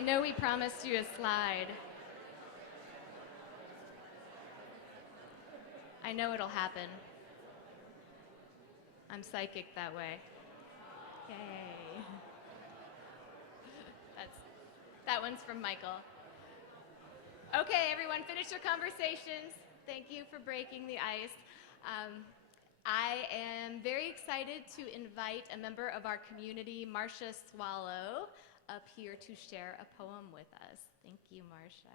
I know we promised you a slide. I know it'll happen. I'm psychic that way. Yay. That one's from Michael. Okay, everyone, finish your conversations. Thank you for breaking the ice. I am very excited to invite a member of our community, Marcia Swallow, up here to share a poem with us. Thank you, Marcia.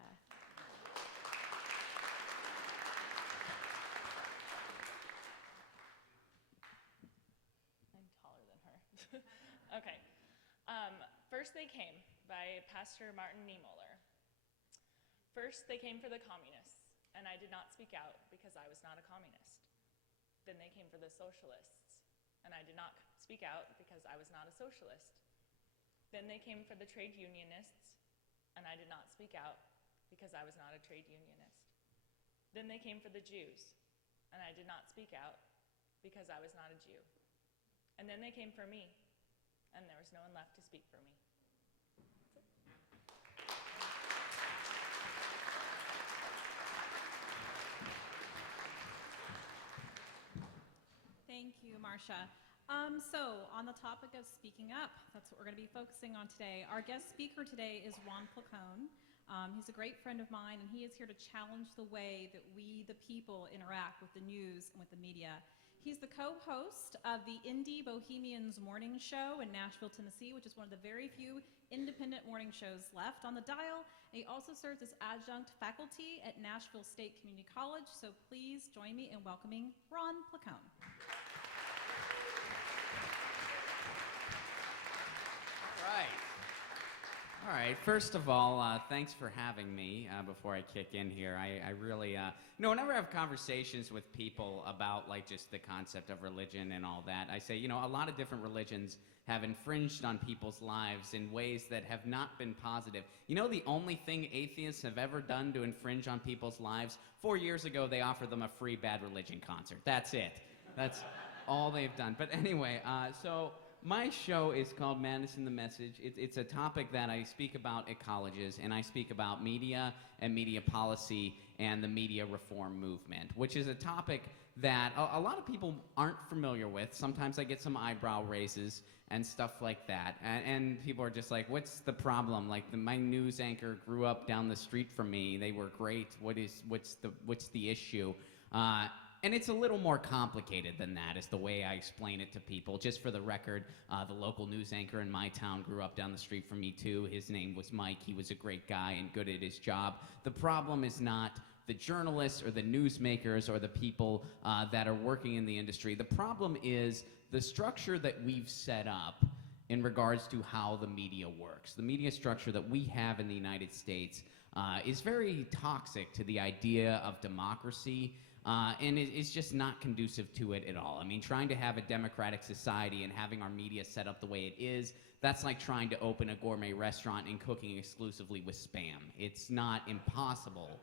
I'm taller than her. Okay. First They Came by Pastor Martin Niemöller. First they came for the communists, and I did not speak out because I was not a communist. Then they came for the socialists, and I did not speak out because I was not a socialist. Then they came for the trade unionists, and I did not speak out because I was not a trade unionist. Then they came for the Jews, and I did not speak out because I was not a Jew. And then they came for me, and there was no one left to speak for me. Thank you, Marcia. So, on the topic of speaking up, that's what we're going to be focusing on today. Our guest speaker today is Ron Placone. He's a great friend of mine, and he is here to challenge the way that we, the people, interact with the news and with the media. He's the co-host of the Indie Bohemians morning show in Nashville, Tennessee, which is one of the very few independent morning shows left on the dial. And he also serves as adjunct faculty at Nashville State Community College. So please join me in welcoming Ron Placone. All right. First of all, thanks for having me before I kick in here. I really, whenever I have conversations with people about like just the concept of religion and all that, I say, a lot of different religions have infringed on people's lives in ways that have not been positive. The only thing atheists have ever done to infringe on people's lives, 4 years ago, they offered them a free Bad Religion concert. That's it. That's all they've done. But anyway, so my show is called Madness in the Message. It's a topic that I speak about at colleges, and I speak about media and media policy and the media reform movement, which is a topic that a lot of people aren't familiar with. Sometimes I get some eyebrow raises and stuff like that, and people are just like, what's the problem? Like, my news anchor grew up down the street from me. They were great. What's the issue? And it's a little more complicated than that, is the way I explain it to people. Just for the record, the local news anchor in my town grew up down the street from me too. His name was Mike. He was a great guy and good at his job. The problem is not the journalists or the newsmakers or the people that are working in the industry. The problem is the structure that we've set up in regards to how the media works. The media structure that we have in the United States is very toxic to the idea of democracy. And it's just not conducive to it at all. I mean, trying to have a democratic society and having our media set up the way it is, that's like trying to open a gourmet restaurant and cooking exclusively with Spam. It's not impossible,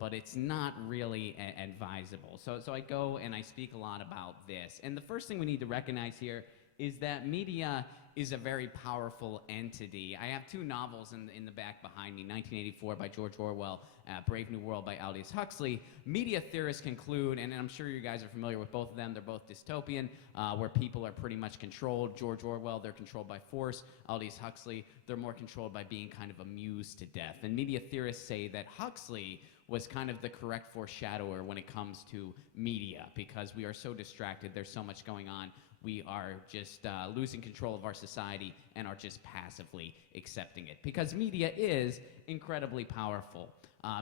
but it's not really advisable. So I go and I speak a lot about this. And the first thing we need to recognize here is that media is a very powerful entity. I have two novels in the back behind me, 1984 by George Orwell, Brave New World by Aldous Huxley. Media theorists conclude, and I'm sure you guys are familiar with both of them, they're both dystopian, where people are pretty much controlled. George Orwell, they're controlled by force. Aldous Huxley, they're more controlled by being kind of amused to death. And media theorists say that Huxley was kind of the correct foreshadower when it comes to media, because we are so distracted, there's so much going on. We are just losing control of our society and are just passively accepting it, because media is incredibly powerful.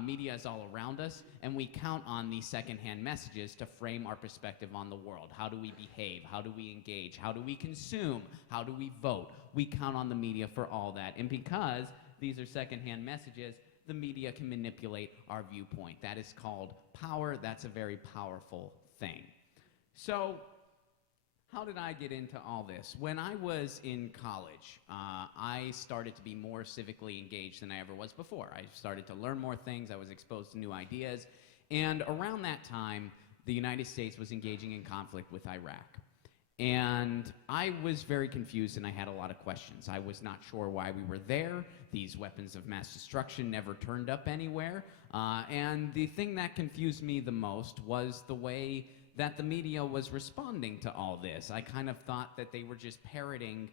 Media is all around us, and we count on these secondhand messages to frame our perspective on the world. How do we behave? How do we engage? How do we consume? How do we vote? We count on the media for all that, and because these are secondhand messages, the media can manipulate our viewpoint. That is called power. That's a very powerful thing. So, how did I get into all this? When I was in college, I started to be more civically engaged than I ever was before. I started to learn more things. I was exposed to new ideas. And around that time, the United States was engaging in conflict with Iraq. And I was very confused and I had a lot of questions. I was not sure why we were there. These weapons of mass destruction never turned up anywhere. And the thing that confused me the most was the way that the media was responding to all this. I kind of thought that they were just parroting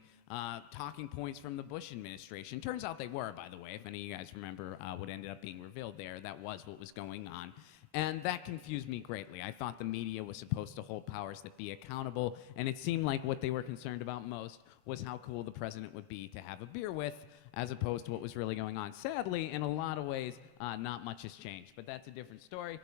talking points from the Bush administration. Turns out they were, by the way. If any of you guys remember what ended up being revealed there, that was what was going on. And that confused me greatly. I thought the media was supposed to hold powers that be accountable, and it seemed like what they were concerned about most was how cool the president would be to have a beer with, as opposed to what was really going on. Sadly, in a lot of ways, not much has changed, but that's a different story.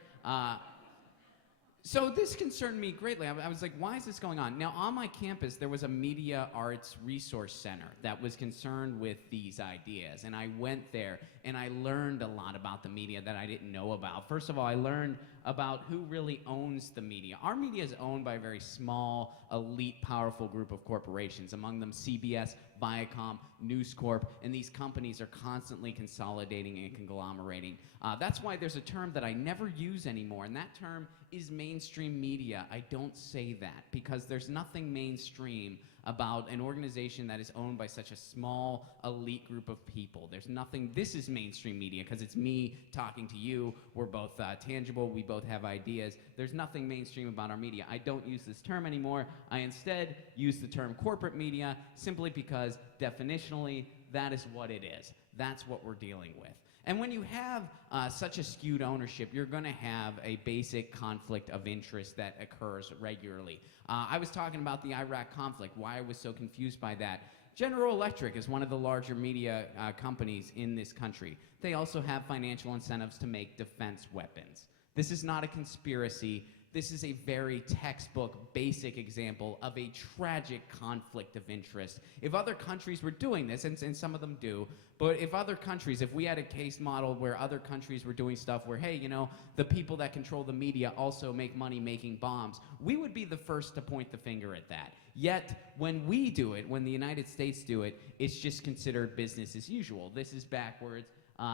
So this concerned me greatly. I was like, why is this going on? Now, on my campus, there was a media arts resource center that was concerned with these ideas. And I went there, and I learned a lot about the media that I didn't know about. First of all, I learned about who really owns the media. Our media is owned by a very small, elite, powerful group of corporations, among them CBS, Viacom, News Corp, and these companies are constantly consolidating and conglomerating. That's why there's a term that I never use anymore, and that term is mainstream media. I don't say that because there's nothing mainstream about an organization that is owned by such a small, elite group of people. There's nothing, this is mainstream media because it's me talking to you. We're both tangible, we both have ideas. There's nothing mainstream about our media. I don't use this term anymore. I instead use the term corporate media simply because definitionally, that is what it is. That's what we're dealing with. And when you have such a skewed ownership, you're going to have a basic conflict of interest that occurs regularly. I was talking about the Iraq conflict, why I was so confused by that. General Electric is one of the larger media companies in this country. They also have financial incentives to make defense weapons. This is not a conspiracy. This is a very textbook, basic example of a tragic conflict of interest. If other countries were doing this, and some of them do, but if other countries, if we had a case model where other countries were doing stuff where, hey, you know, the people that control the media also make money making bombs, we would be the first to point the finger at that. Yet, when we do it, when the United States do it, it's just considered business as usual. This is backwards.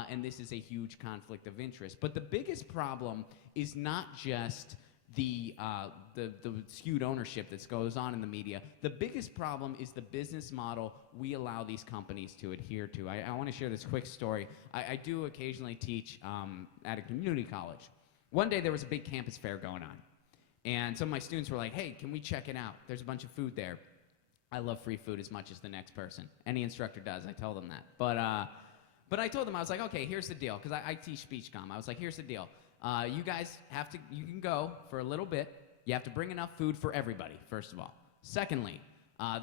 And this is a huge conflict of interest. But the biggest problem is not just the skewed ownership that goes on in the media. The biggest problem is the business model we allow these companies to adhere to. I want to share this quick story. I do occasionally teach at a community college. One day there was a big campus fair going on. And some of my students were like, hey, can we check it out? There's a bunch of food there. I love free food as much as the next person. Any instructor does, I tell them that. But I told them, I was like, okay, here's the deal, because I teach speech comm. I was like, here's the deal. You guys you can go for a little bit. You have to bring enough food for everybody, first of all. Secondly,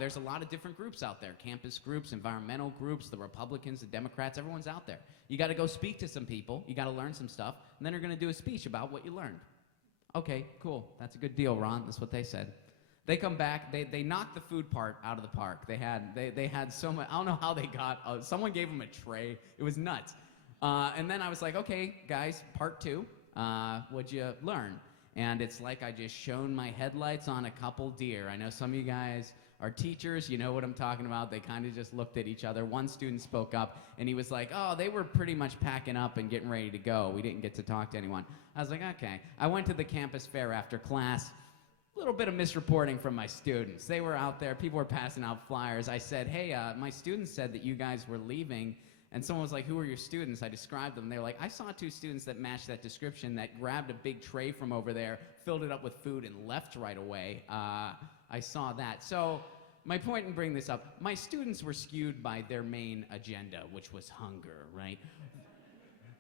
there's a lot of different groups out there, campus groups, environmental groups, the Republicans, the Democrats, everyone's out there. You got to go speak to some people. You got to learn some stuff, and then you're going to do a speech about what you learned. Okay, cool. That's a good deal, Ron. That's what they said. They come back. They knocked the food part out of the park. They had so much. I don't know how they got. Someone gave them a tray. It was nuts. And then I was like, okay, guys, part two. What'd you learn? And it's like I just shone my headlights on a couple deer. I know some of you guys are teachers. You know what I'm talking about. They kind of just looked at each other. One student spoke up, and he was like, oh, they were pretty much packing up and getting ready to go. We didn't get to talk to anyone. I was like, okay. I went to the campus fair after class. A little bit of misreporting from my students. They were out there. People were passing out flyers. I said, hey, my students said that you guys were leaving. And someone was like, who are your students? I described them. They were like, I saw two students that matched that description that grabbed a big tray from over there, filled it up with food, and left right away. I saw that. So my point in bringing this up, my students were skewed by their main agenda, which was hunger, right?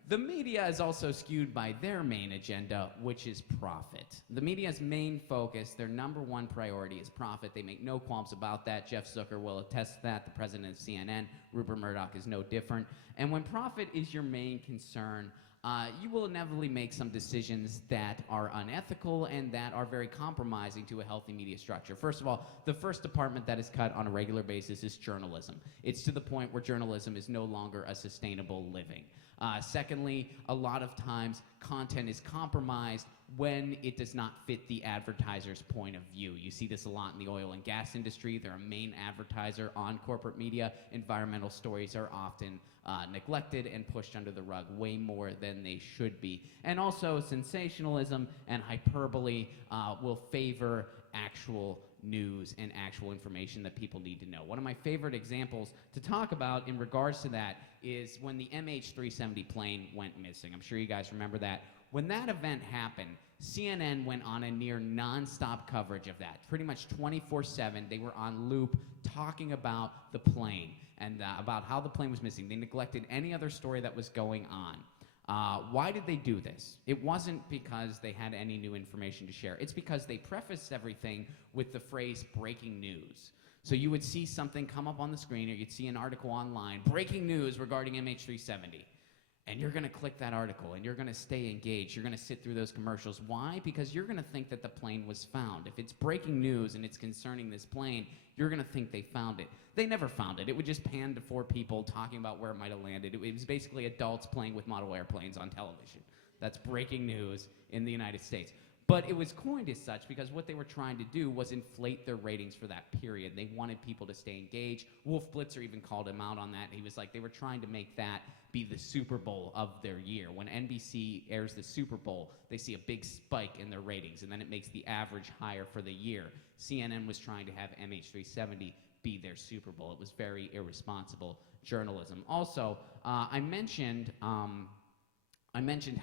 The media is also skewed by their main agenda, which is profit. The media's main focus, their number one priority is profit. They make no qualms about that. Jeff Zucker will attest to that. The president of CNN, Rupert Murdoch, is no different. And when profit is your main concern, you will inevitably make some decisions that are unethical and that are very compromising to a healthy media structure. First of all, the first department that is cut on a regular basis is journalism. It's to the point where journalism is no longer a sustainable living. Secondly, a lot of times content is compromised when it does not fit the advertiser's point of view. You see this a lot in the oil and gas industry. They're a main advertiser on corporate media. Environmental stories are often neglected and pushed under the rug way more than they should be. And also sensationalism and hyperbole will favor actual news and actual information that people need to know. One of my favorite examples to talk about in regards to that is when the MH370 plane went missing. I'm sure you guys remember that. When that event happened, CNN went on a near nonstop coverage of that. Pretty much 24/7, they were on loop talking about the plane and about how the plane was missing. They neglected any other story that was going on. Why did they do this? It wasn't because they had any new information to share. It's because they prefaced everything with the phrase breaking news. So you would see something come up on the screen, or you'd see an article online, breaking news regarding MH370. And you're going to click that article, and you're going to stay engaged. You're going to sit through those commercials. Why? Because you're going to think that the plane was found. If it's breaking news and it's concerning this plane, you're going to think they found it. They never found it. It would just pan to 4 people talking about where it might have landed. It was basically adults playing with model airplanes on television. That's breaking news in the United States. But it was coined as such because what they were trying to do was inflate their ratings for that period. They wanted people to stay engaged. Wolf Blitzer even called him out on that. He was like, they were trying to make that be the Super Bowl of their year. When NBC airs the Super Bowl, they see a big spike in their ratings, and then it makes the average higher for the year. CNN was trying to have MH370 be their Super Bowl. It was very irresponsible journalism. Also, I mentioned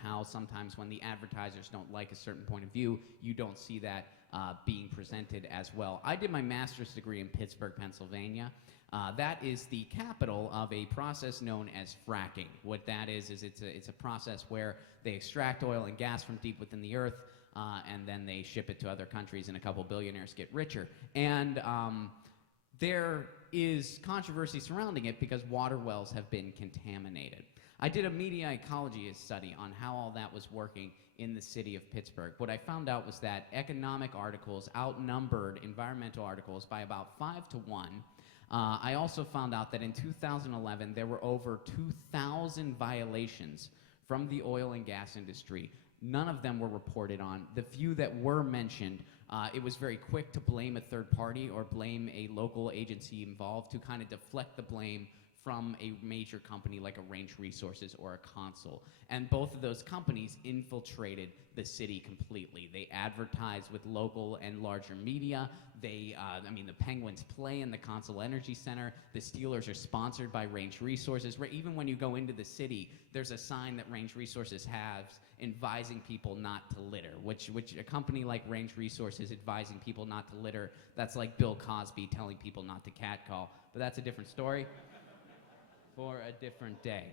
how sometimes when the advertisers don't like a certain point of view, you don't see that being presented as well. I did my master's degree in Pittsburgh, Pennsylvania. That is the capital of a process known as fracking. What that is it's a process where they extract oil and gas from deep within the earth, and then they ship it to other countries, and a couple billionaires get richer. And there is controversy surrounding it because water wells have been contaminated. I did a media ecology study on how all that was working in the city of Pittsburgh. What I found out was that economic articles outnumbered environmental articles by about 5 to 1. I also found out that in 2011, there were over 2,000 violations from the oil and gas industry. None of them were reported on. The few that were mentioned, it was very quick to blame a third party or blame a local agency involved to kind of deflect the blame from a major company like a Range Resources or a Consul. And both of those companies infiltrated the city completely. They advertised with local and larger media. The Penguins play in the Consul Energy Center. The Steelers are sponsored by Range Resources. Even when you go into the city, there's a sign that Range Resources has advising people not to litter, which a company like Range Resources advising people not to litter, that's like Bill Cosby telling people not to catcall. But that's a different story for a different day.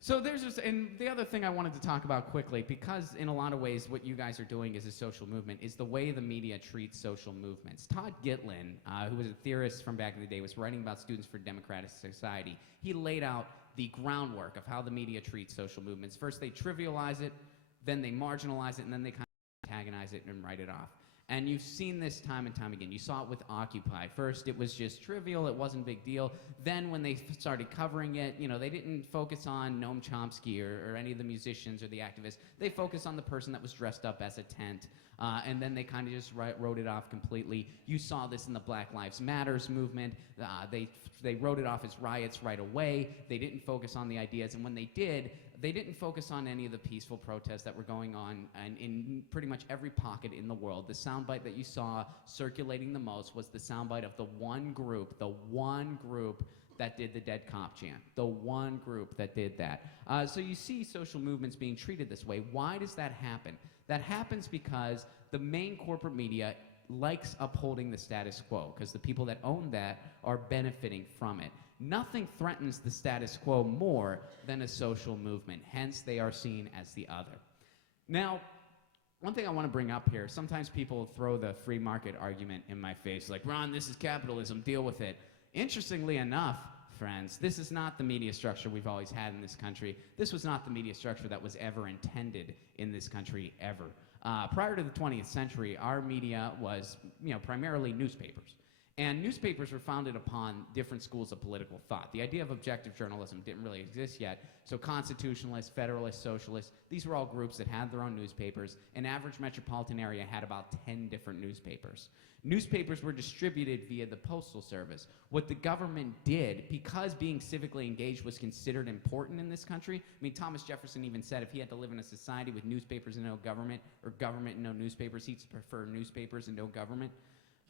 So and the other thing I wanted to talk about quickly, because in a lot of ways what you guys are doing is a social movement, is the way the media treats social movements. Todd Gitlin, who was a theorist from back in the day, was writing about Students for Democratic Society. He laid out the groundwork of how the media treats social movements. First they trivialize it, then they marginalize it, and then they kind of antagonize it and write it off. And you've seen this time and time again. You saw it with Occupy. First, it was just trivial. It wasn't a big deal. Then when they started covering it, they didn't focus on Noam Chomsky or any of the musicians or the activists. They focused on the person that was dressed up as a tent. And then they kind of just wrote it off completely. You saw this in the Black Lives Matters movement. They wrote it off as riots right away. They didn't focus on the ideas. And when they did, they didn't focus on any of the peaceful protests that were going on in pretty much every pocket in the world. The soundbite that you saw circulating the most was the soundbite of the one group that did the Dead Cop chant. The one group that did that. So you see social movements being treated this way. Why does that happen? That happens because the main corporate media likes upholding the status quo, because the people that own that are benefiting from it. Nothing threatens the status quo more than a social movement. Hence, they are seen as the other. Now, one thing I want to bring up here, sometimes people throw the free market argument in my face, like, Ron, this is capitalism, deal with it. Interestingly enough, friends, this is not the media structure we've always had in this country. This was not the media structure that was ever intended in this country, ever. Prior to the 20th century, our media was, primarily newspapers. And newspapers were founded upon different schools of political thought. The idea of objective journalism didn't really exist yet. So constitutionalists, federalists, socialists, these were all groups that had their own newspapers. An average metropolitan area had about 10 different newspapers. Newspapers were distributed via the postal service. What the government did, because being civically engaged was considered important in this country, I mean, Thomas Jefferson even said if he had to live in a society with newspapers and no government, or government and no newspapers, he'd prefer newspapers and no government.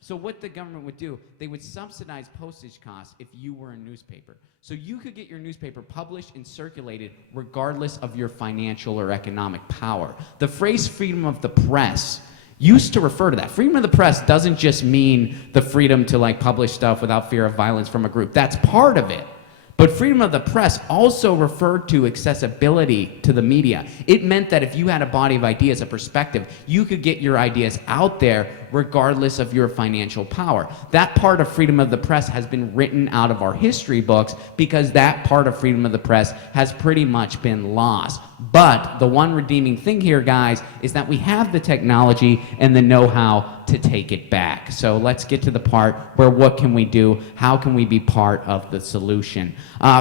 So what the government would do, they would subsidize postage costs if you were a newspaper. So you could get your newspaper published and circulated regardless of your financial or economic power. The phrase freedom of the press used to refer to that. Freedom of the press doesn't just mean the freedom to like publish stuff without fear of violence from a group. That's part of it. But freedom of the press also referred to accessibility to the media. It meant that if you had a body of ideas, a perspective, you could get your ideas out there regardless of your financial power. That part of freedom of the press has been written out of our history books because that part of freedom of the press has pretty much been lost. But the one redeeming thing here, guys, is that we have the technology and the know-how to take it back. So let's get to the part where what can we do? How can we be part of the solution?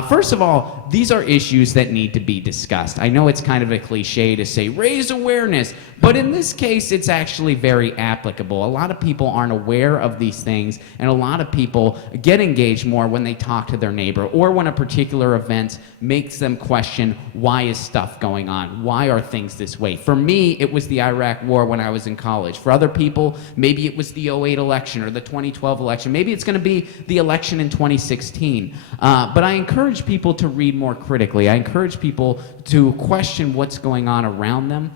First of all, these are issues that need to be discussed. I know it's kind of a cliche to say raise awareness, but in this case, it's actually very applicable. A lot of people aren't aware of these things, and a lot of people get engaged more when they talk to their neighbor or when a particular event makes them question, why is stuff going on? Why are things this way? For me, it was the Iraq War when I was in college. For other people, maybe it was the '08 election or the 2012 election. Maybe it's going to be the election in 2016. But I encourage people to read more critically. I encourage people to question what's going on around them.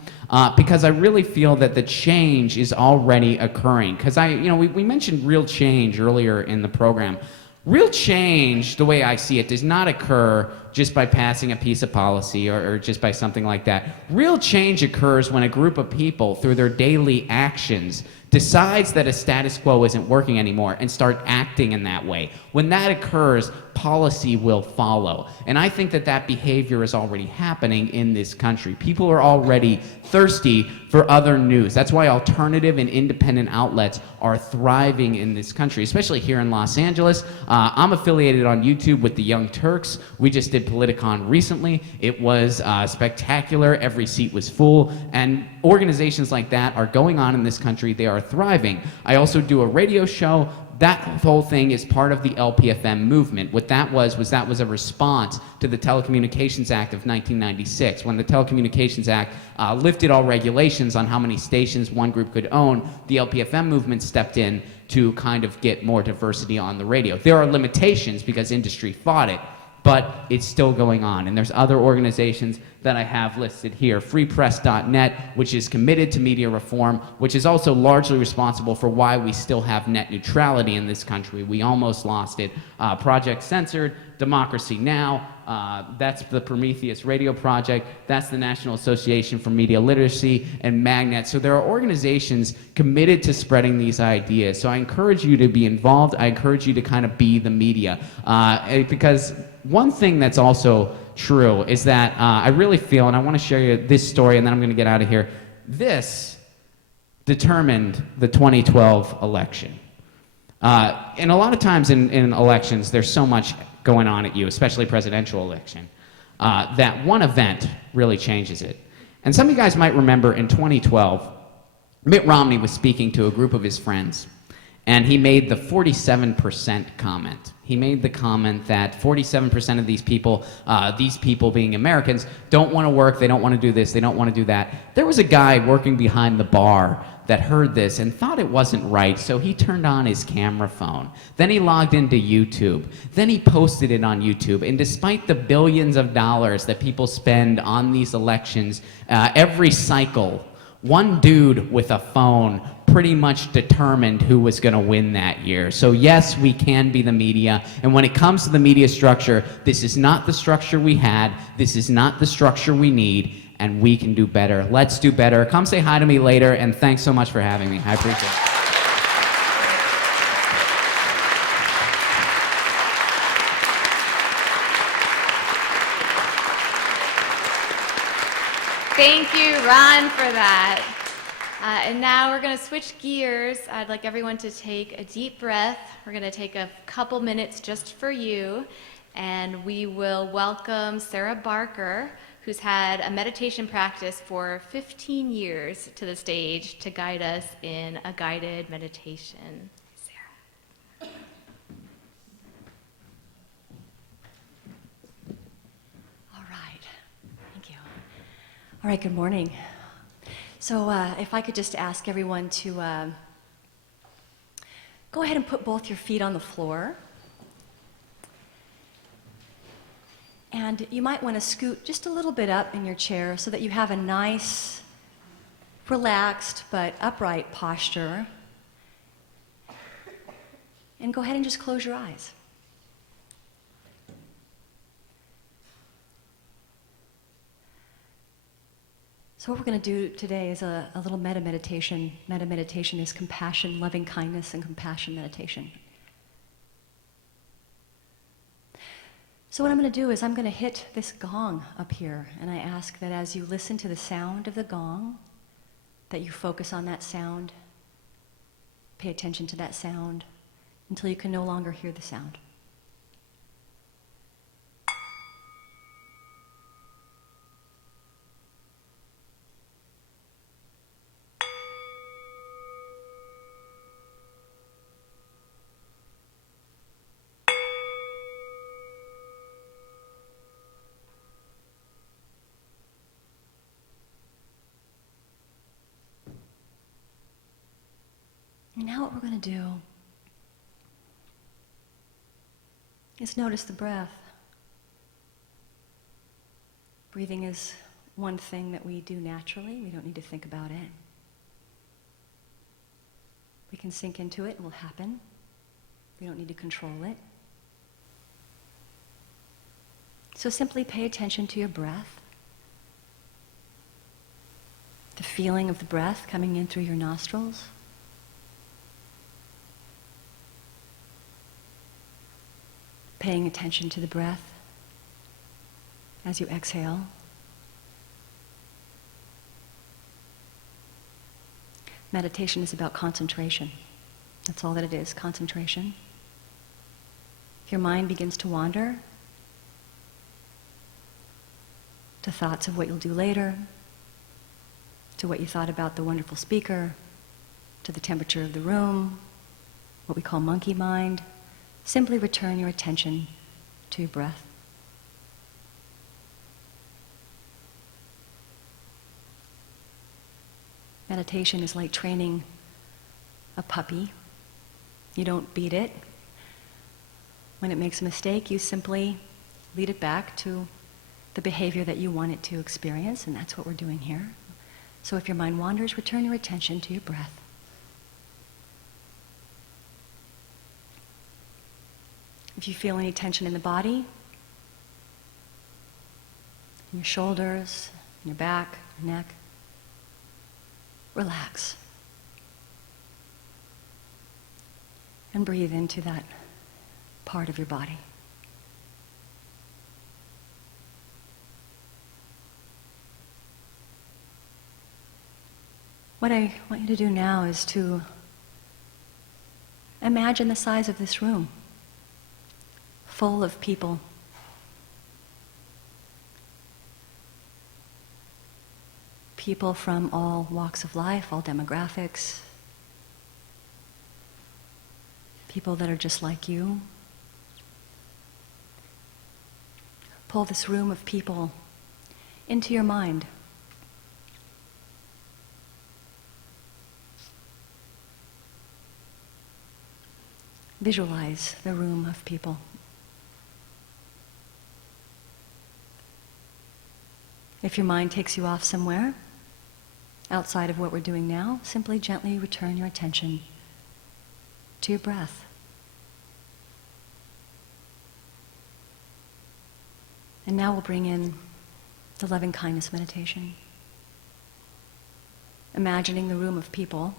Because I really feel that the change is already occurring. Because we mentioned real change earlier in the program. Real change, the way I see it, does not occur just by passing a piece of policy or just by something like that. Real change occurs when a group of people, through their daily actions, decides that a status quo isn't working anymore and start acting in that way. When that occurs, policy will follow. And I think that that behavior is already happening in this country. People are already thirsty for other news. That's why alternative and independent outlets are thriving in this country, especially here in Los Angeles. I'm affiliated on YouTube with the Young Turks. We just did Politicon recently. It was spectacular. Every seat was full. And organizations like that are going on in this country. They are thriving. I also do a radio show. That whole thing is part of the LPFM movement. What that was a response to the Telecommunications Act of 1996. When the Telecommunications Act lifted all regulations on how many stations one group could own, the LPFM movement stepped in to kind of get more diversity on the radio. There are limitations because industry fought it, but it's still going on. And there's other organizations that I have listed here. freepress.net, which is committed to media reform, which is also largely responsible for why we still have net neutrality in this country. We almost lost it. Project Censored, Democracy Now!, that's the Prometheus Radio Project, that's the National Association for Media Literacy, and Magnet. So there are organizations committed to spreading these ideas. So I encourage you to be involved. I encourage you to kind of be the media. Because one thing that's also true is that I really feel, and I want to share you this story, and then I'm going to get out of here. This determined the 2012 election. And a lot of times in elections, there's so much going on at you, especially presidential election, that one event really changes it. And some of you guys might remember in 2012, Mitt Romney was speaking to a group of his friends, and he made the 47% comment. He made the comment that 47% of these people being Americans, don't want to work, they don't want to do this, they don't want to do that. There was a guy working behind the bar that heard this and thought it wasn't right, so he turned on his camera phone. Then he logged into YouTube. Then he posted it on YouTube. And despite the billions of dollars that people spend on these elections, every cycle, one dude with a phone pretty much determined who was going to win that year. So yes, we can be the media. And when it comes to the media structure, this is not the structure we had. This is not the structure we need. And we can do better. Let's do better. Come say hi to me later, and thanks so much for having me. I appreciate it. Thank you, Ron, for that. And now we're going to switch gears. I'd like everyone to take a deep breath. We're going to take a couple minutes just for you, and we will welcome Sarah Barker, who's had a meditation practice for 15 years, to the stage to guide us in a guided meditation. Sarah. All right. Thank you. All right, good morning. So if I could just ask everyone to go ahead and put both your feet on the floor. And you might want to scoot just a little bit up in your chair so that you have a nice, relaxed, but upright posture. And go ahead and just close your eyes. So what we're going to do today is a little metta meditation. Metta meditation is compassion, loving kindness, and compassion meditation. So what I'm going to do is I'm going to hit this gong up here, and I ask that as you listen to the sound of the gong, that you focus on that sound, pay attention to that sound, until you can no longer hear the sound. Now what we're going to do is notice the breath. Breathing is one thing that we do naturally. We don't need to think about it. We can sink into it, it will happen. We don't need to control it. So simply pay attention to your breath. The feeling of the breath coming in through your nostrils. Paying attention to the breath as you exhale. Meditation is about concentration. That's all that it is, concentration. If your mind begins to wander to thoughts of what you'll do later, to what you thought about the wonderful speaker, to the temperature of the room, what we call monkey mind, simply return your attention to your breath. Meditation is like training a puppy. You don't beat it. When it makes a mistake, you simply lead it back to the behavior that you want it to experience, and that's what we're doing here. So if your mind wanders, return your attention to your breath. If you feel any tension in the body, in your shoulders, in your back, your neck, relax. And breathe into that part of your body. What I want you to do now is to imagine the size of this room, full of people. People from all walks of life, all demographics. People that are just like you. Pull this room of people into your mind. Visualize the room of people. If your mind takes you off somewhere outside of what we're doing now, simply gently return your attention to your breath. And now we'll bring in the loving kindness meditation. Imagining the room of people.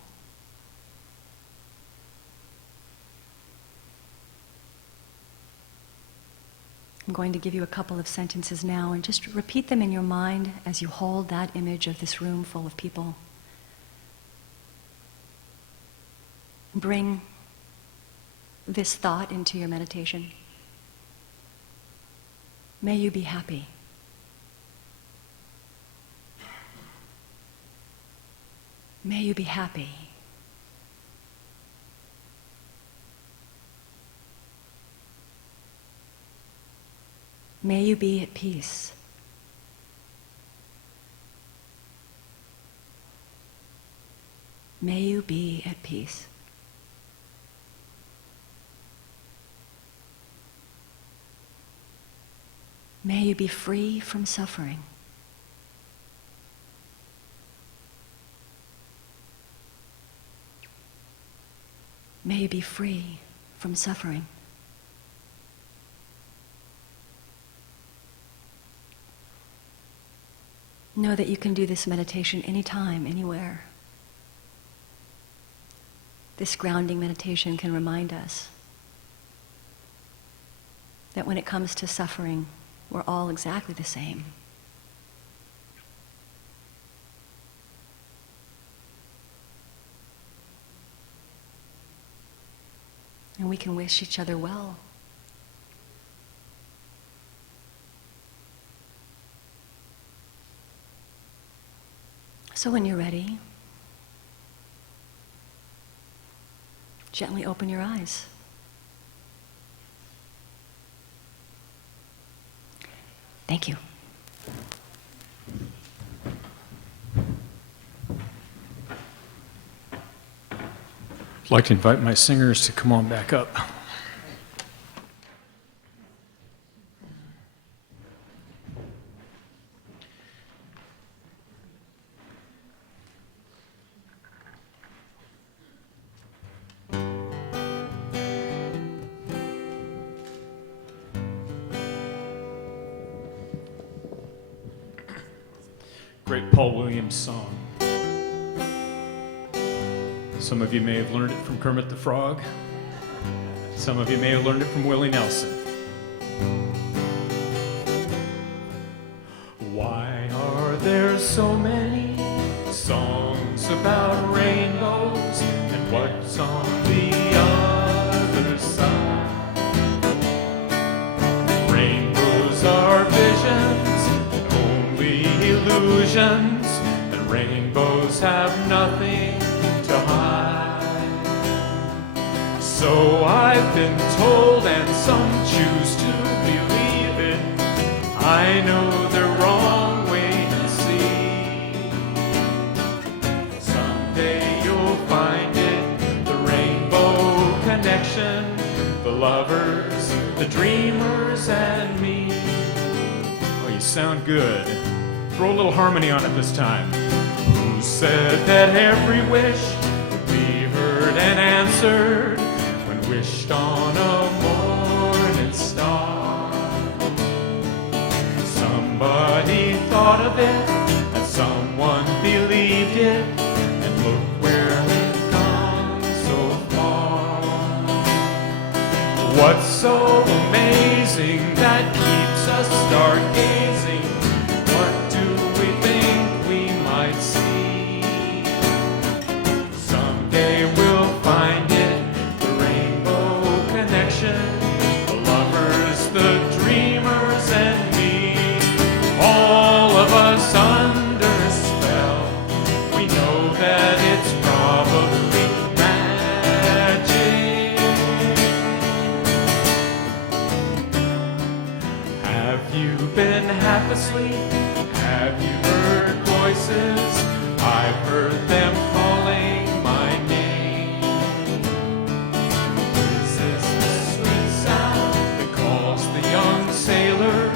I'm going to give you a couple of sentences now and just repeat them in your mind as you hold that image of this room full of people. bring this thought into your meditation. May you be happy. May you be happy. May you be at peace. May you be at peace. May you be free from suffering. May you be free from suffering. Know that you can do this meditation anytime, anywhere. This grounding meditation can remind us that when it comes to suffering, we're all exactly the same. And we can wish each other well. So when you're ready, gently open your eyes. Thank you. I'd like to invite my singers to come on back up. Great Paul Williams song. Some of you may have learned it from Kermit the Frog. Some of you may have learned it from Willie Nelson. Why are there so many songs about rainbows and what's on the other side? Rainbows are visions and only illusions, and rainbows have nothing to hide. So I've been told, and some choose to believe it. I know they're wrong, wait and see. Someday you'll find it, the rainbow connection, the lovers, the dreamers, and me. Oh, you sound good. Throw a little harmony on it this time. Who said that every wish would be heard and answered when wished on a morning star? Somebody thought of it, and someone believed it, and look where we've gone so far. What's so amazing that keeps us stargazing? What do we think we might see? Someday we'll find it, the rainbow connection, the lovers, the dreamers, and me. All of us under a spell, we know that it's probably magic. Have you been half asleep? Have you heard voices? I've heard them calling my name. Is this the sweet sound that calls the young sailor?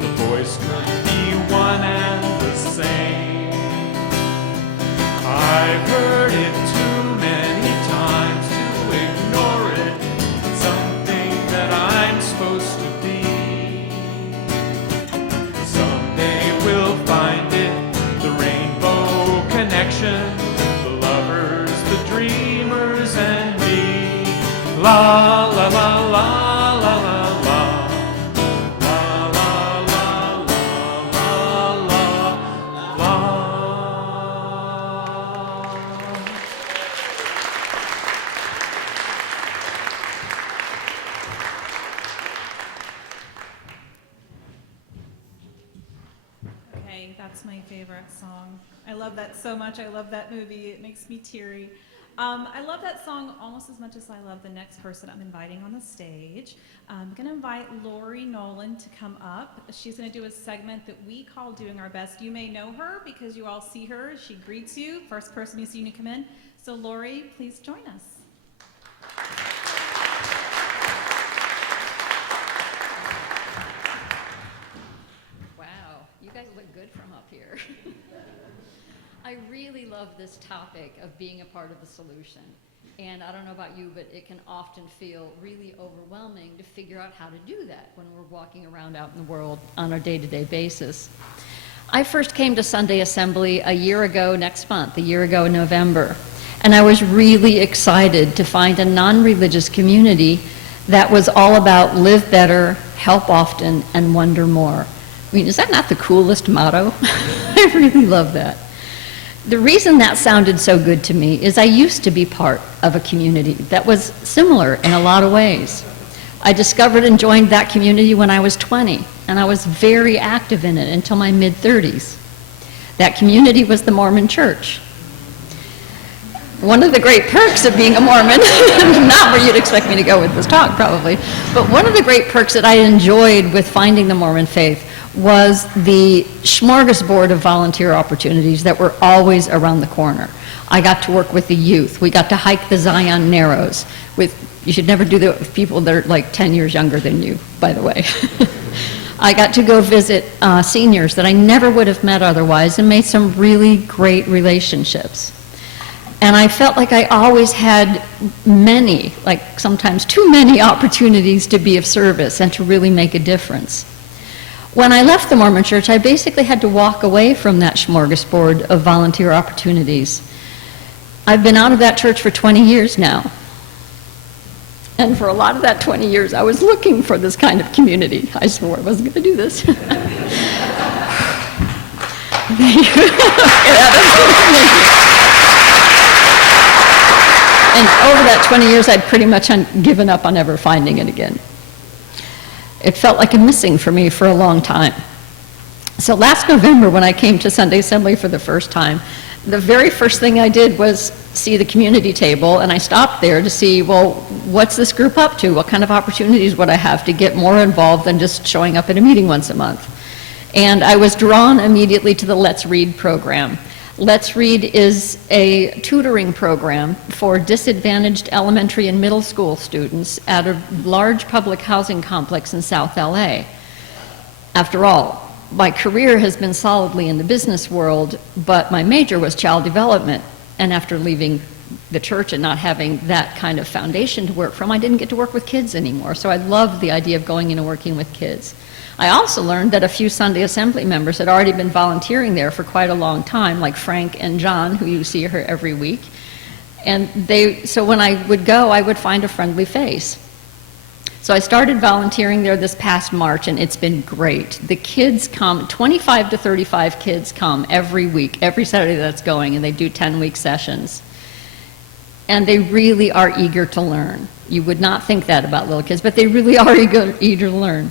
The voice could be one and the same. I've heard it too many times to ignore it. It's something that I'm supposed to be. Someday we'll find it, the rainbow connection, love that so much. I love that movie. It makes me teary. I love that song almost as much as I love the next person I'm inviting on the stage. I'm going to invite Lori Nolan to come up. She's going to do a segment that we call Doing Our Best. You may know her because you all see her. She greets you, first person you see when you come in. So Lori, please join us. Wow, you guys look good from up here. I really love this topic of being a part of the solution. And I don't know about you, but it can often feel really overwhelming to figure out how to do that when we're walking around out in the world on a day-to-day basis. I first came to Sunday Assembly a year ago next month, a year ago in November. And I was really excited to find a non-religious community that was all about live better, help often, and wonder more. I mean, is that not the coolest motto? I really love that. The reason that sounded so good to me is I used to be part of a community that was similar in a lot of ways. I discovered and joined that community when I was 20, and I was very active in it until my mid-30s. That community was the Mormon Church. One of the great perks of being a Mormon, not where you'd expect me to go with this talk probably, but one of the great perks that I enjoyed with finding the Mormon faith was the smorgasbord of volunteer opportunities that were always around the corner. I got to work with the youth. We got to hike the Zion Narrows with, you should never do that with people that are like 10 years younger than you, by the way. I got to go visit seniors that I never would have met otherwise and made some really great relationships. And I felt like I always had many, like sometimes too many opportunities to be of service and to really make a difference. When I left the Mormon Church, I basically had to walk away from that smorgasbord of volunteer opportunities. I've been out of that church for 20 years now. And for a lot of that 20 years, I was looking for this kind of community. I swore I wasn't going to do this. Thank you. And over that 20 years, I'd pretty much given up on ever finding it again. It felt like a missing for me for a long time. So last November, when I came to Sunday Assembly for the first time, the very first thing I did was see the community table, and I stopped there to see, well, what's this group up to? What kind of opportunities would I have to get more involved than just showing up at a meeting once a month? And I was drawn immediately to the Let's Read program. Let's Read is a tutoring program for disadvantaged elementary and middle school students at a large public housing complex in South LA. After all, my career has been solidly in the business world, but my major was child development. And after leaving the church and not having that kind of foundation to work from, I didn't get to work with kids anymore. So I loved the idea of going in and working with kids. I also learned that a few Sunday Assembly members had already been volunteering there for quite a long time, like Frank and John, who you see here every week. And so when I would go, I would find a friendly face. So I started volunteering there this past March, and it's been great. The kids come, 25 to 35 kids come every week, every Saturday that's going, and they do 10-week sessions. And they really are eager to learn. You would not think that about little kids, but they really are eager to learn.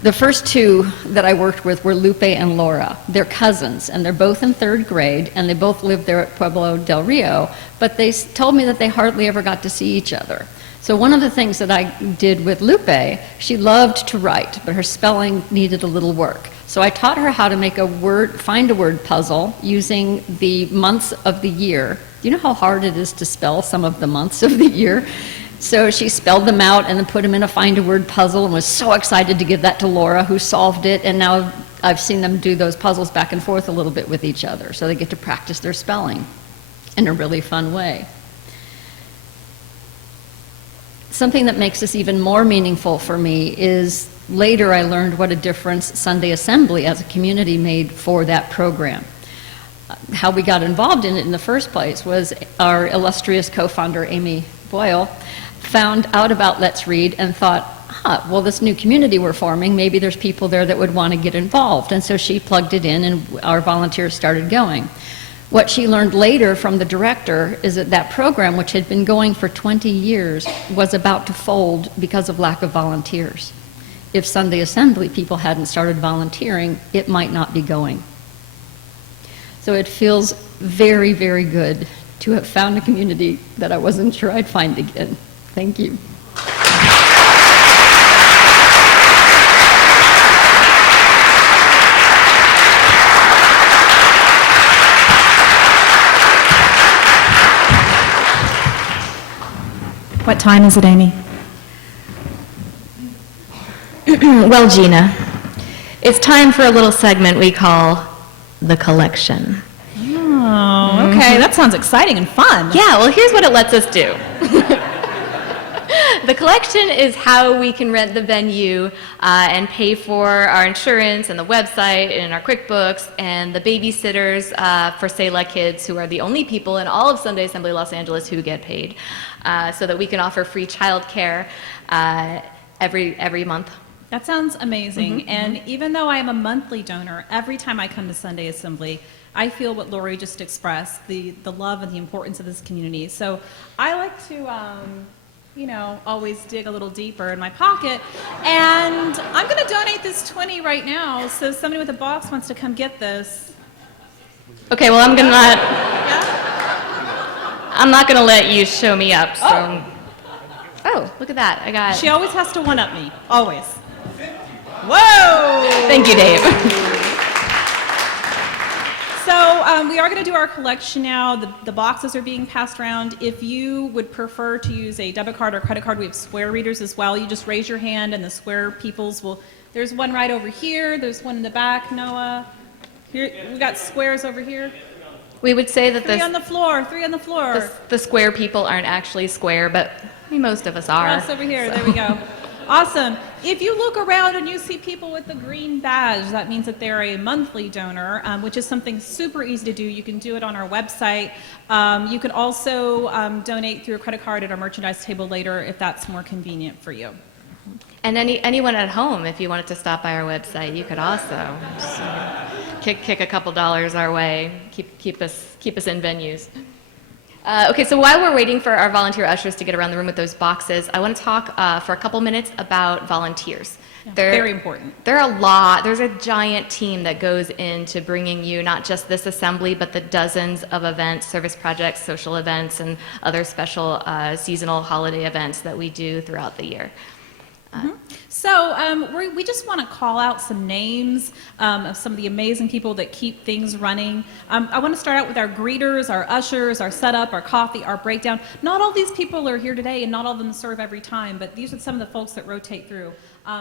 The first two that I worked with were Lupe and Laura. They're cousins, and they're both in 3rd grade, and they both live there at Pueblo del Rio, but they told me that they hardly ever got to see each other. So one of the things that I did with Lupe, she loved to write, but her spelling needed a little work. So I taught her how to make find a word puzzle using the months of the year. Do you know how hard it is to spell some of the months of the year? So she spelled them out and then put them in a find a word puzzle and was so excited to give that to Laura, who solved it. And now I've seen them do those puzzles back and forth a little bit with each other. So they get to practice their spelling in a really fun way. Something that makes this even more meaningful for me is later I learned what a difference Sunday Assembly as a community made for that program. How we got involved in it in the first place was our illustrious co-founder, Amy Boyle, found out about Let's Read and thought, well, this new community we're forming, maybe there's people there that would want to get involved. And so she plugged it in and our volunteers started going. What she learned later from the director is that that program, which had been going for 20 years, was about to fold because of lack of volunteers. If Sunday Assembly people hadn't started volunteering, it might not be going. So it feels very, very good to have found a community that I wasn't sure I'd find again. Thank you. What time is it, Amy? Well, Gina, it's time for a little segment we call The Collection. Oh, okay. That sounds exciting and fun. Yeah, well, here's what it lets us do. The collection is how we can rent the venue and pay for our insurance and the website and our QuickBooks and the babysitters for Selah kids, who are the only people in all of Sunday Assembly Los Angeles who get paid, so that we can offer free childcare every month. That sounds amazing. And even though I am a monthly donor, every time I come to Sunday Assembly, I feel what Lori just expressed, the love and the importance of this community. So I like to, always dig a little deeper in my pocket. And I'm going to donate this 20 right now. So if somebody with a box wants to come get this. Okay, well, I'm Yeah? not gonna let you show me up. So. Oh, look at that! I got. She always has to one-up me. Always. Whoa! Thank you, Dave. So we are going to do our collection now. The boxes are being passed around. If you would prefer to use a debit card or credit card, we have square readers as well. You just raise your hand and the square peoples will, there's one right over here. There's one in the back, Noah. Here, we got squares over here. We would say that Three on the floor, three on the floor. the square people aren't actually square, but most of us are. Us over here, there we go. Awesome. If you look around and you see people with the green badge, that means that they're a monthly donor, which is something super easy to do. You can do it on our website. You can also donate through a credit card at our merchandise table later if that's more convenient for you. And anyone at home, if you wanted to stop by our website, you could also kick a couple dollars our way. Keep us in venues. Okay, so while we're waiting for our volunteer ushers to get around the room with those boxes, I want to talk for a couple minutes about volunteers. Yeah, very important. There are a lot. There's a giant team that goes into bringing you not just this assembly, but the dozens of events, service projects, social events, and other special seasonal holiday events that we do throughout the year. So we just want to call out some names of some of the amazing people that keep things running. I want to start out with our greeters, our ushers, our setup, our coffee, our breakdown. Not all these people are here today, and not all of them serve every time, but these are some of the folks that rotate through.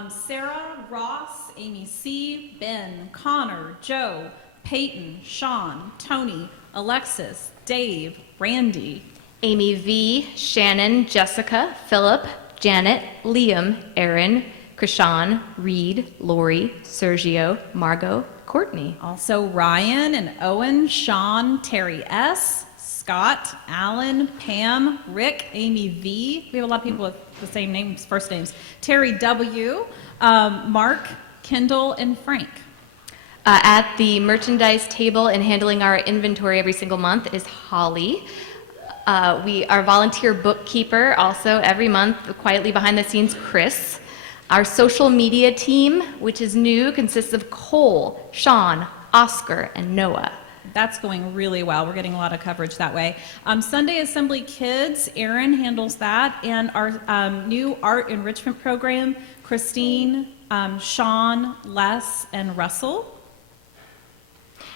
Sarah, Ross, Amy C., Ben, Connor, Joe, Peyton, Sean, Tony, Alexis, Dave, Randy, Amy V., Shannon, Jessica, Philip, Janet, Liam, Aaron, Krishan, Reed, Lori, Sergio, Margot, Courtney. Also Ryan and Owen, Sean, Terry S., Scott, Alan, Pam, Rick, Amy V. We have a lot of people with the same names, first names. Terry W., Mark, Kendall, and Frank. At the merchandise table and handling our inventory every single month is Holly. Our volunteer bookkeeper also every month, quietly behind the scenes, Chris. Our social media team, which is new, consists of Cole, Sean, Oscar, and Noah. That's going really well. We're getting a lot of coverage that way. Sunday Assembly Kids, Aaron handles that. And our new art enrichment program, Christine, Sean, Les, and Russell.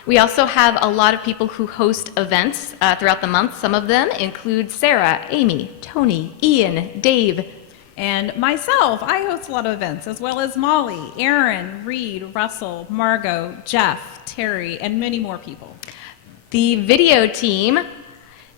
We also have a lot of people who host events throughout the month. Some of them include Sarah, Amy, Tony, Ian, Dave. And myself, I host a lot of events, as well as Molly, Aaron, Reed, Russell, Margot, Jeff, Terry, and many more people. The video team,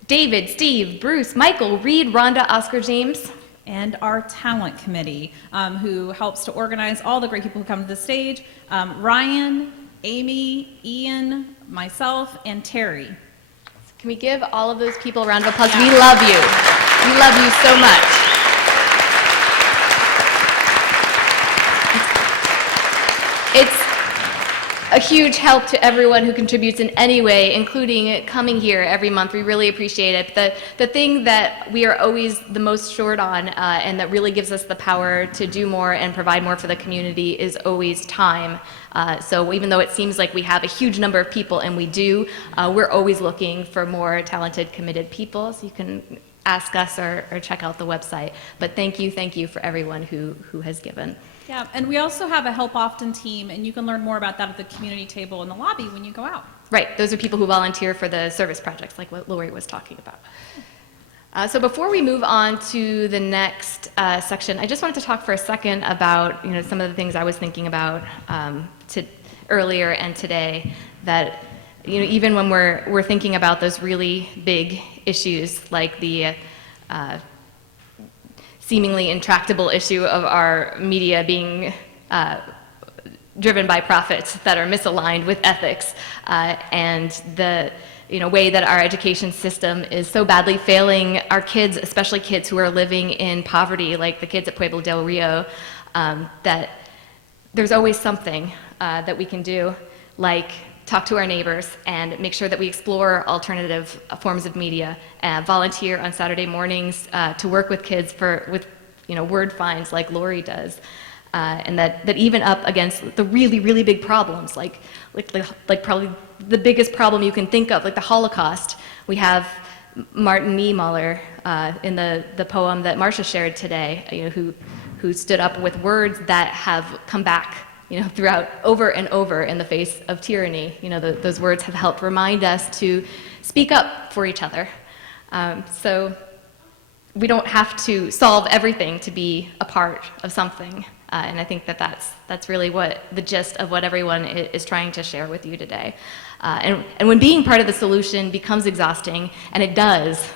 David, Steve, Bruce, Michael, Reed, Rhonda, Oscar, James. And our talent committee, who helps to organize all the great people who come to the stage, Ryan, Amy, Ian, myself, and Terry. Can we give all of those people a round of applause? Yeah. We love you. We love you so much. a huge help to everyone who contributes in any way, including coming here every month. We really appreciate it. The thing that we are always the most short on, and that really gives us the power to do more and provide more for the community, is always time. So even though it seems like we have a huge number of people, and we do, we're always looking for more talented, committed people. So you can ask us or check out the website. But thank you for everyone who has given. Yeah, and we also have a Help Often team, and you can learn more about that at the community table in the lobby when you go out. Right, those are people who volunteer for the service projects, like what Lori was talking about. So before we move on to the next section, I just wanted to talk for a second about some of the things I was thinking about earlier and today. That even when we're thinking about those really big issues, like the seemingly intractable issue of our media being driven by profits that are misaligned with ethics, and the way that our education system is so badly failing our kids, especially kids who are living in poverty, like the kids at Pueblo del Rio, that there's always something that we can do, like talk to our neighbors and make sure that we explore alternative forms of media, volunteer on Saturday mornings to work with kids with word finds like Lori does, and that even up against the really, really big problems, like probably the biggest problem you can think of, like the Holocaust. We have Martin Niemöller in the poem that Marcia shared today, who stood up with words that have come back throughout over and over in the face of tyranny. Those words have helped remind us to speak up for each other. So we don't have to solve everything to be a part of something. And I think that's really what the gist of what everyone is trying to share with you today. And when being part of the solution becomes exhausting, and it does,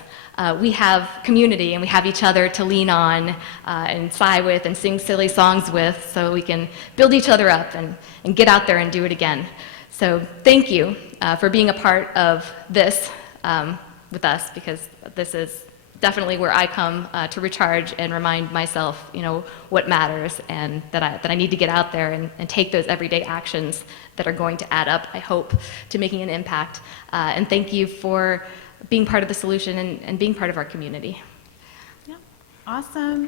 we have community and we have each other to lean on and sigh with and sing silly songs with, so we can build each other up and get out there and do it again. So thank you for being a part of this with us, because this is definitely where I come to recharge and remind myself, what matters, and that I need to get out there and take those everyday actions that are going to add up, I hope, to making an impact. And thank you for being part of the solution and being part of our community. Yeah, awesome.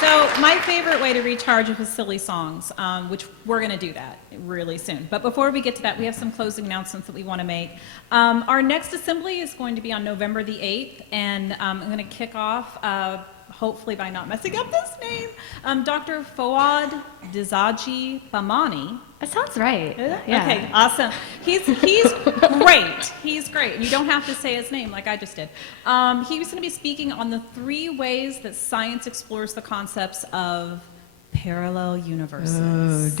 So my favorite way to recharge is with silly songs, which we're going to do that really soon. But before we get to that, we have some closing announcements that we want to make. Our next assembly is going to be on November the 8th, and I'm going to kick off, hopefully by not messing up this name, Dr. Fouad Dizaji Bamani. That sounds right. Yeah. Okay, awesome. He's great. He's great. You don't have to say his name like I just did. He was going to be speaking on the 3 ways that science explores the concepts of parallel universes.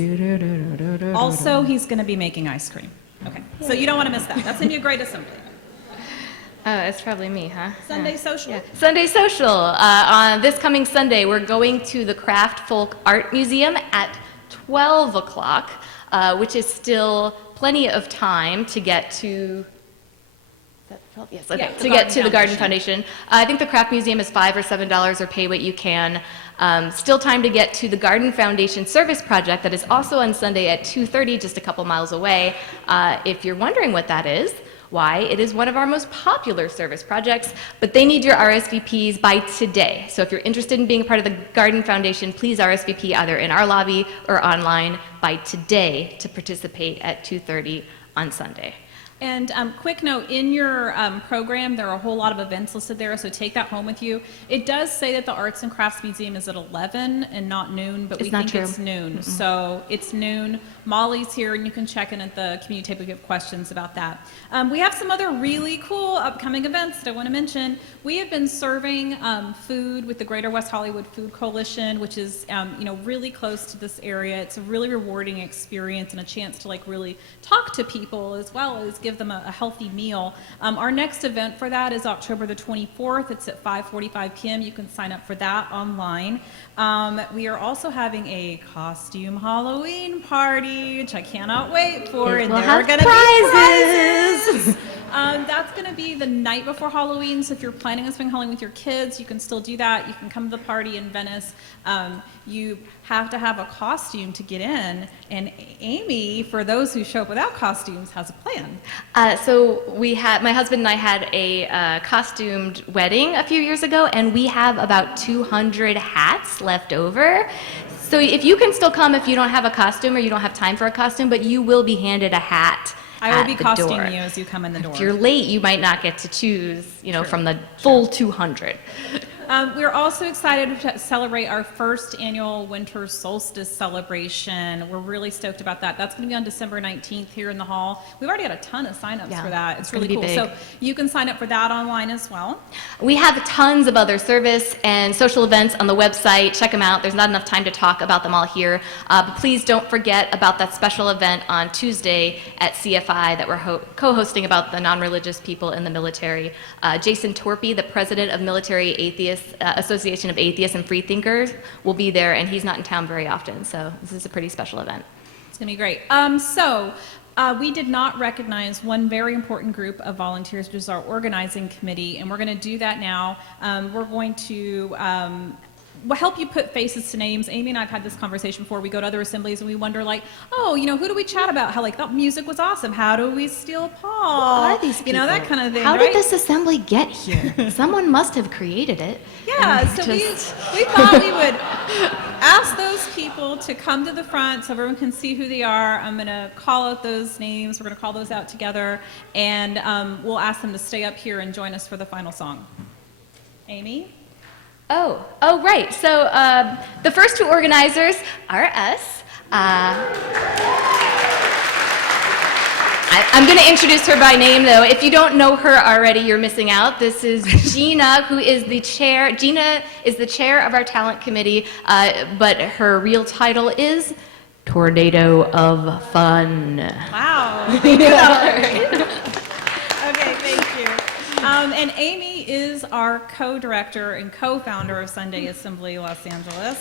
Also, he's going to be making ice cream. Okay, so you don't want to miss that. That's going to be a great assembly. It's probably me, huh? Sunday Social. Yeah. Sunday Social. On this coming Sunday, we're going to the Craft Folk Art Museum at 12 o'clock, which is still plenty of time to get to. Yes, okay. Yeah, to get to the Garden Foundation. I think the Craft Museum is $5 or $7 or pay what you can. Still time to get to the Garden Foundation Service Project that is also on Sunday at 2:30, just a couple miles away. If you're wondering what that is, why, it is one of our most popular service projects, but they need your RSVPs by today. So if you're interested in being a part of the Garden Foundation, please RSVP either in our lobby or online by today to participate at 2:30 on Sunday. And quick note, in your program, there are a whole lot of events listed there, so take that home with you. It does say that the Arts and Crafts Museum is at 11 and not noon, but we think it's noon. So it's noon. Molly's here, and you can check in at the community table if you have questions about that. We have some other really cool upcoming events that I want to mention. We have been serving food with the Greater West Hollywood Food Coalition, which is really close to this area. It's a really rewarding experience and a chance to really talk to people as well as give them a healthy meal. Our next event for that is October the 24th. It's at 5:45 p.m. You can sign up for that online. We are also having a costume Halloween party, which I cannot wait for, and there are going to be prizes. That's going to be the night before Halloween, so if you're planning on spending Halloween with your kids, you can still do that. You can come to the party in Venice. You have to have a costume to get in, and Amy, for those who show up without costumes, has a plan. So my husband and I had a costumed wedding a few years ago, and we have about 200 hats left over. So if you can still come if you don't have a costume or you don't have time for a costume, but you will be handed a hat. I will be at the costuming door. you as you come in the door. If you're late, you might not get to choose, from the full 200. We're also excited to celebrate our first annual winter solstice celebration. We're really stoked about that. That's going to be on December 19th here in the hall. We've already had a ton of signups Yeah, for that. it's It's really gonna cool. be So big. you can sign up for that online as well. We have tons of other service and social events on the website. Check them out. There's not enough time to talk about them all here. But please don't forget about that special event on Tuesday at CFI that we're co-hosting about the non-religious people in the military. Jason Torpy, the president of Military Atheists, Association of Atheists and Freethinkers, will be there, and he's not in town very often, so this is a pretty special event. It's going to be great. We did not recognize one very important group of volunteers, which is our organizing committee, and we're going to do that now. We're going to help you put faces to names. Amy and I have had this conversation before. We go to other assemblies and we wonder, like, oh, who do we chat about? How, like, that music was awesome. How do we steal Paul? Who are these people? That kind of thing, How right? did this assembly get here? Someone must have created it. Yeah, and so we just- thought we would ask those people to come to the front so everyone can see who they are. I'm going to call out those names. We're going to call those out together, and we'll ask them to stay up here and join us for the final song. Amy? Oh, right. So the first two organizers are us. I'm going to introduce her by name, though. If you don't know her already, you're missing out. This is Gina, who is the chair. Gina is the chair of our talent committee, but her real title is Tornado of Fun. Wow. Okay, thank you. And Amy is our co-director and co-founder of Sunday Assembly Los Angeles.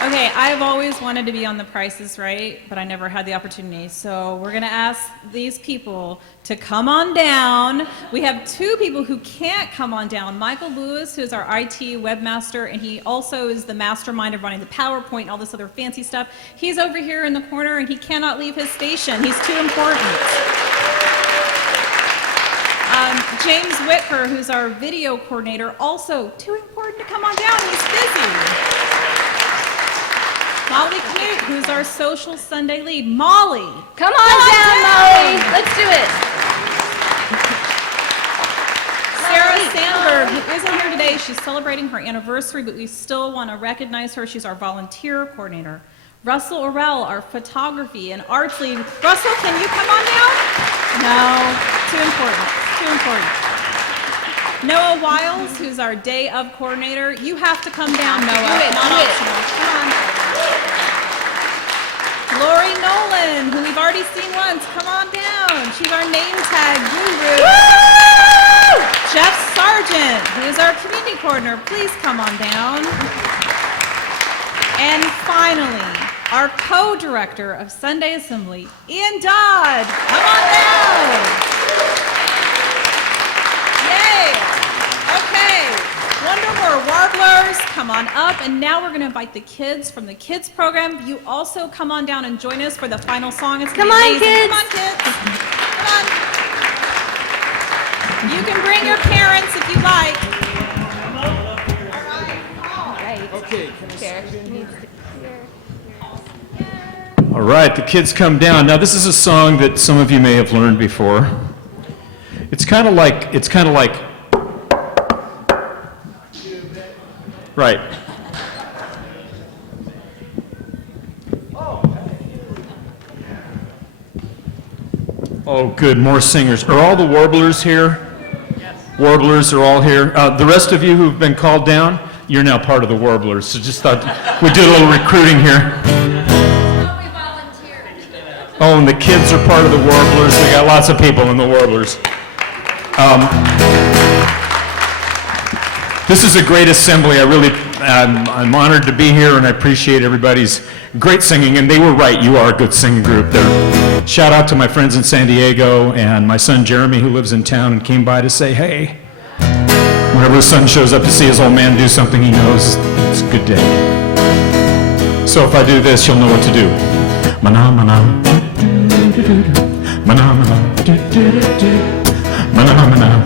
Okay, I've always wanted to be on The Price is Right, but I never had the opportunity. So we're going to ask these people to come on down. We have two people who can't come on down. Michael Lewis, who is our IT webmaster, and he also is the mastermind of running the PowerPoint and all this other fancy stuff. He's over here in the corner, and he cannot leave his station. He's too important. James Whitker, who's our video coordinator, also too important to come on down. He's busy. Molly Knut, who's our social Sunday lead. Molly! Come on down, Molly. Let's do it. Sarah Sandberg, who isn't here today, she's celebrating her anniversary, but we still want to recognize her. She's our volunteer coordinator. Russell Orell, our photography and arts lead. Russell, can you come on down? No, too important. Too important. Noah Wiles, who's our day of coordinator. You have to come down, Noah. Do it, Not do it. optional. Come on. Lori Nolan, who we've already seen once. Come on down. She's our name tag guru. Woo! Jeff Sargent, who is our community coordinator. Please come on down. And finally, our co-director of Sunday Assembly, Ian Dodd. Come on down. Yay. Okay. Wonder More Warblers, come on up. And now we're going to invite the kids from the kids program. You also come on down and join us for the final song. It's gonna Come be on, amazing. kids. Come on, kids. Come on. You can bring your parents if you like. All right, the kids come down. Now, this is a song that some of you may have learned before. It's kind of like, right. Oh, good, more singers. Are all the warblers here? Yes. Warblers are all here. The rest of you who've been called down, you're now part of the warblers. So just thought we'd do a little recruiting here. Oh, and the kids are part of the warblers. We got lots of people in the warblers. This is a great assembly. I'm honored to be here, and I appreciate everybody's great singing. And they were right. You are a good singing group. They're Shout out to my friends in San Diego and my son Jeremy, who lives in town and came by to say hey. Whenever his son shows up to see his old man do something he knows, it's a good day. So if I do this, you'll know what to do. Mana mana, mana mana, mana mana.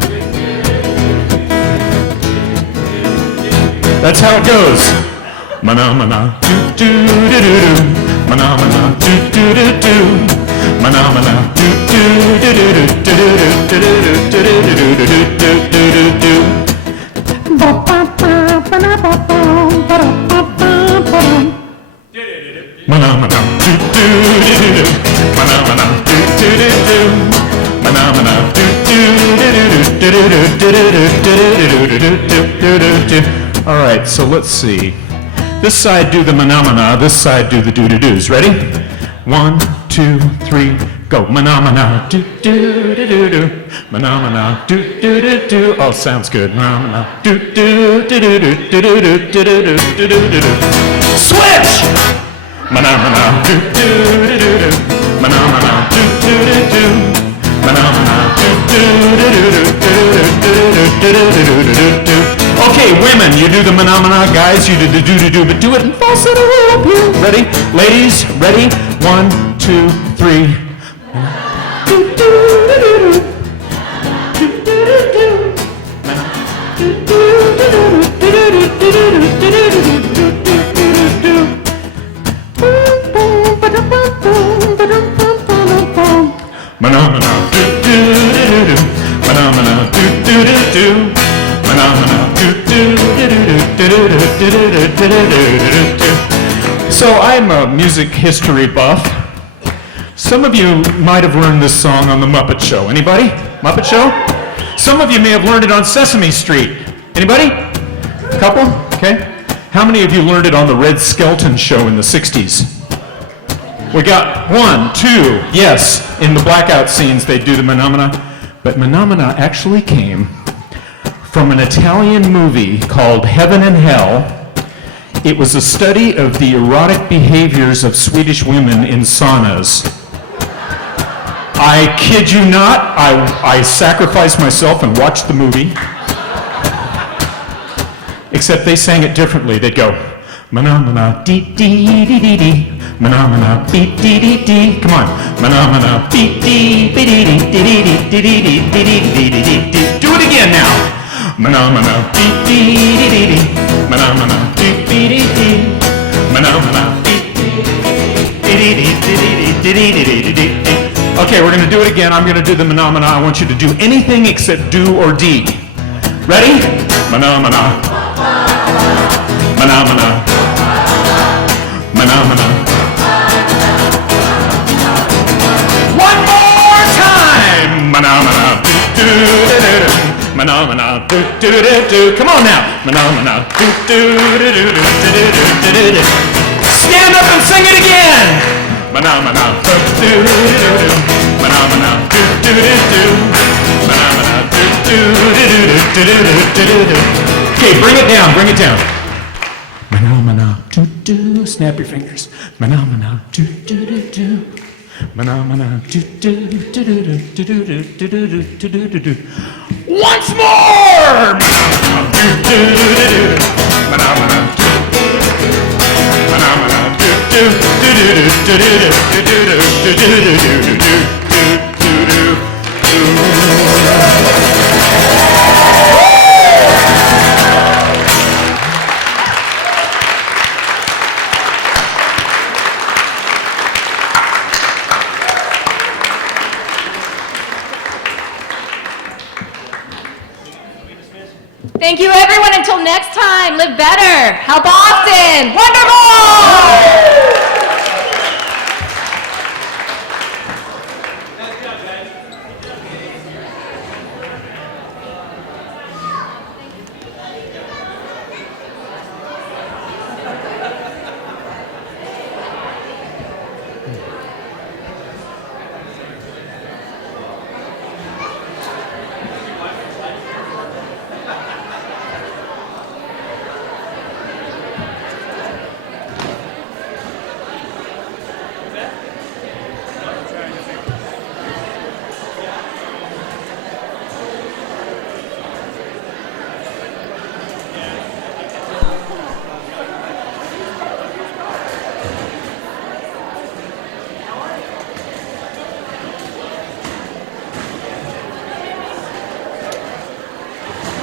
That's how it goes. Mana mana, do do do do do. Mana mana, do do do do. Mana mana, do do do do do do do do do do do. Mana mana, do do do do. Mana mana, do do do do. Mana mana, do do do do do. All right, so let's see. This side do the mana, this side do the do-do-do's. Ready? 1, 2, 3, go. Mana, do do do do do. Mana, do do do do. Oh, sounds good. Mana, do do do do do do do do do do do do do. Switch. Mana, do do do do do. Mana, do do do do. Mana, do do do do do do do do. Okay, women, you do the mana, guys, you do the do-do-do, but do it in falsetto. Ready? Ladies, ready? 1, 2, 3. So I'm a music history buff. Some of you might have learned this song on The Muppet Show. Anybody? Muppet Show? Some of you may have learned it on Sesame Street. Anybody? Couple? Okay. How many of you learned it on the Red Skelton Show in the 60s? We got 1, 2, yes. In the blackout scenes, they do the Menomina. But Menomina actually came from an Italian movie called Heaven and Hell. It was a study of the erotic behaviors of Swedish women in saunas. I kid you not, I sacrificed myself and watched the movie. Except they sang it differently. They'd go, Menomina, dee dee dee dee dee. Menomina, dee dee dee dee. Come on. Menomina, dee dee dee dee dee dee dee dee dee dee dee dee dee. Do it again now. Menomina, dee dee dee dee dee. Menomina, dee dee dee dee. Menomina, dee dee dee dee dee dee. Okay, we're going to do it again. I'm going to do the Menomina. I want you to do anything except do or D. Ready? Menomina. Menomina. Menomina. One more time. Menomina. Do do do do. Menomina. Do do do do. Come on now. Menomina. Do do do do do do do. Stand up and sing it again. Menomina. Do do do do. Menomina. Do do do do. Menomina. Do do do do do do. Okay, bring it down. Bring it down. Menomina, do do, snap your fingers. Menomina, do do do do. Menomina, do do do do do do do do do do do do. Once more. Do do do do. Menomina, do do do. Menomina, do do do do do do do do do do. Thank you, everyone. Until next time, live better, help often. Wonderful!